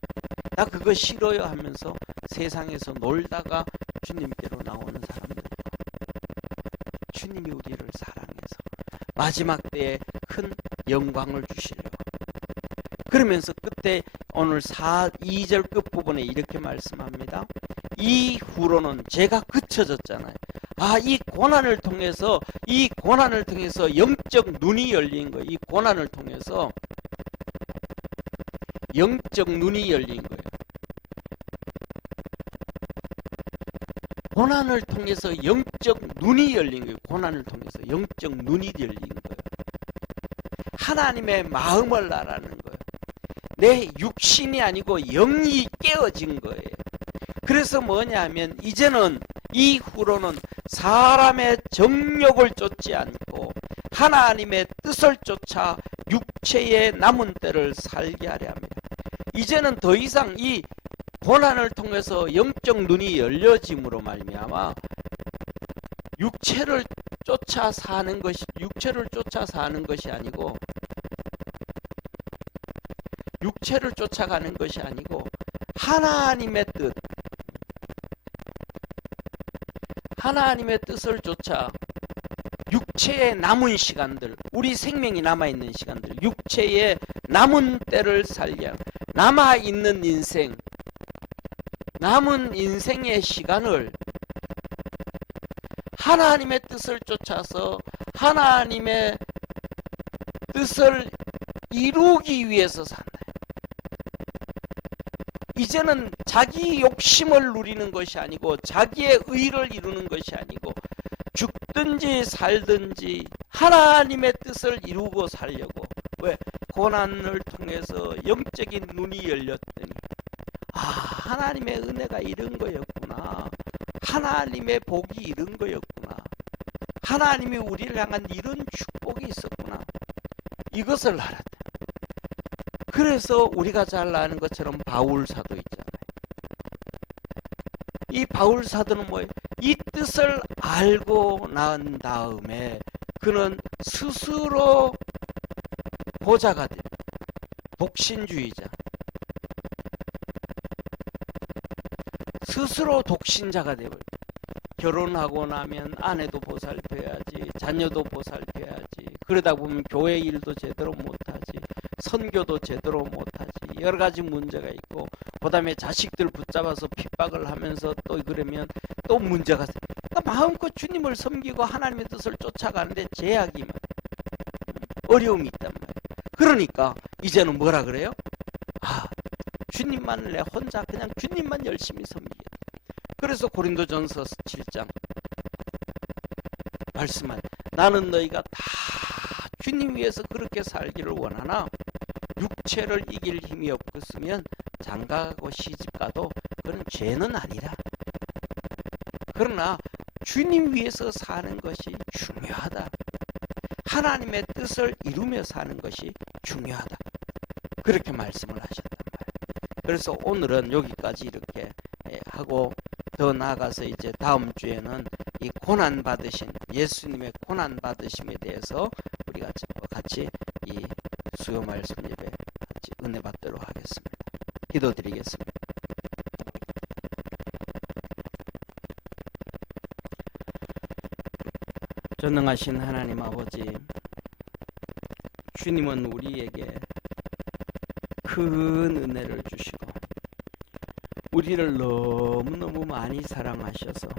나 그거 싫어요 하면서 세상에서 놀다가 주님께로 나오는 사람들. 주님이 우리를 사랑해서 마지막 때에 큰 영광을 주시려고. 그러면서 끝에 오늘 2절 끝부분에 이렇게 말씀합니다. 이후로는 제가 그쳐졌잖아요. 아, 이 고난을 통해서 영적 눈이 열린 거예요. 이 고난을 통해서 영적 눈이 열린 거예요. 고난을 통해서 영적 눈이 열린 거예요. 고난을 통해서 영적 눈이 열린 거예요. 하나님의 마음을 알아는 거예요. 내 육신이 아니고 영이 깨어진 거예요. 그래서 뭐냐 하면 이제는 이후로는 사람의 정욕을 쫓지 않고 하나님의 뜻을 쫓아 육체의 남은 때를 살게 하려 합니다. 이제는 더 이상 이 고난을 통해서 영적 눈이 열려짐으로 말미암아 육체를 쫓아 사는 것이 아니고 육체를 쫓아가는 것이 아니고 하나님의 뜻을 쫓아 육체의 남은 시간들, 우리 생명이 남아있는 시간들, 육체의 남은 때를 살게 남아있는 인생, 남은 인생의 시간을 하나님의 뜻을 쫓아서 하나님의 뜻을 이루기 위해서 산다. 이제는 자기 욕심을 누리는 것이 아니고 자기의 의를 이루는 것이 아니고 죽든지 살든지 하나님의 뜻을 이루고 살려고. 왜? 고난을 통해서 영적인 눈이 열렸더니 아, 하나님의 은혜가 이런 거였구나. 하나님의 복이 이런 거였구나. 하나님이 우리를 향한 이런 축복이 있었구나. 이것을 알았다. 그래서 우리가 잘 아는 것처럼 바울사도 있잖아요. 이 바울사도는 뭐예요? 이 뜻을 알고 난 다음에 그는 스스로 보좌가 돼. 독신주의자. 스스로 독신자가 되버려. 결혼하고 나면 아내도 보살펴야지, 자녀도 보살펴야지. 그러다 보면 교회 일도 제대로 못하지, 선교도 제대로 못하지. 여러 가지 문제가 있고, 그 다음에 자식들 붙잡아서 핍박을 하면서 또 그러면 또 문제가 생겨. 그러니까 마음껏 주님을 섬기고 하나님의 뜻을 쫓아가는데 제약이 어려움이 있단 말이에요. 그러니까 이제는 뭐라 그래요? 아, 주님만을 내 혼자 그냥 주님만 열심히 섬기겠다. 그래서 고린도전서 7장 말씀한 나는 너희가 다 주님 위해서 그렇게 살기를 원하나 육체를 이길 힘이 없겠으면 장가가고 시집가도 그건 죄는 아니라. 그러나 주님 위해서 사는 것이 중요하다. 하나님의 뜻을 이루며 사는 것이 중요하다. 그렇게 말씀을 하셨단 말이에요. 그래서 오늘은 여기까지 이렇게 하고 더 나아가서 이제 다음 주에는 이 고난 받으신 예수님의 고난 받으심에 대해서 우리가 같이 이 수요 말씀 예배 같이 은혜 받도록 하겠습니다. 기도드리겠습니다. 전능하신 하나님 아버지, 주님은 우리에게 큰 은혜를 주시고 우리를 너무너무 많이 사랑하셔서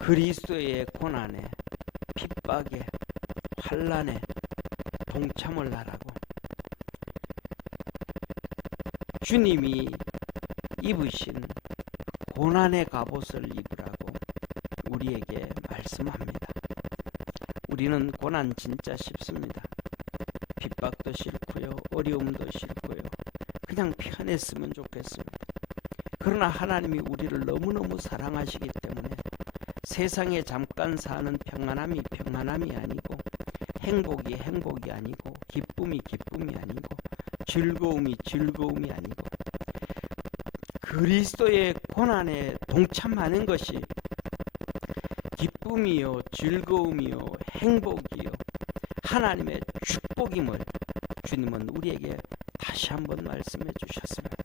그리스도의 고난에, 핍박에, 환난에 동참을 하라고, 주님이 입으신 고난의 갑옷을 입으라고 우리에게 말씀합니다. 우리는 고난 진짜 쉽습니다. 핍박도 싫고요, 어려움도 싫고요, 그냥 편했으면 좋겠습니다. 그러나 하나님이 우리를 너무너무 사랑하시기 때문에 세상에 잠깐 사는 평안함이 평안함이 아니고, 행복이 행복이 아니고, 기쁨이 기쁨이 아니고, 즐거움이 즐거움이 아니고, 그리스도의 고난에 동참하는 것이 기쁨이요, 즐거움이요, 행복이요, 하나님의 축복임을 주님은 우리에게 다시 한번 말씀해 주셨습니다.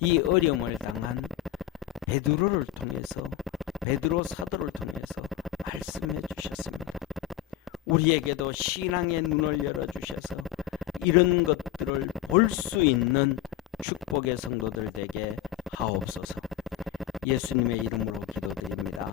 이 어려움을 당한 베드로를 통해서, 베드로 사도를 통해서 말씀해 주셨습니다. 우리에게도 신앙의 눈을 열어주셔서 이런 것들을 볼 수 있는 축복의 성도들 되게 하옵소서. 예수님의 이름으로 기도드립니다.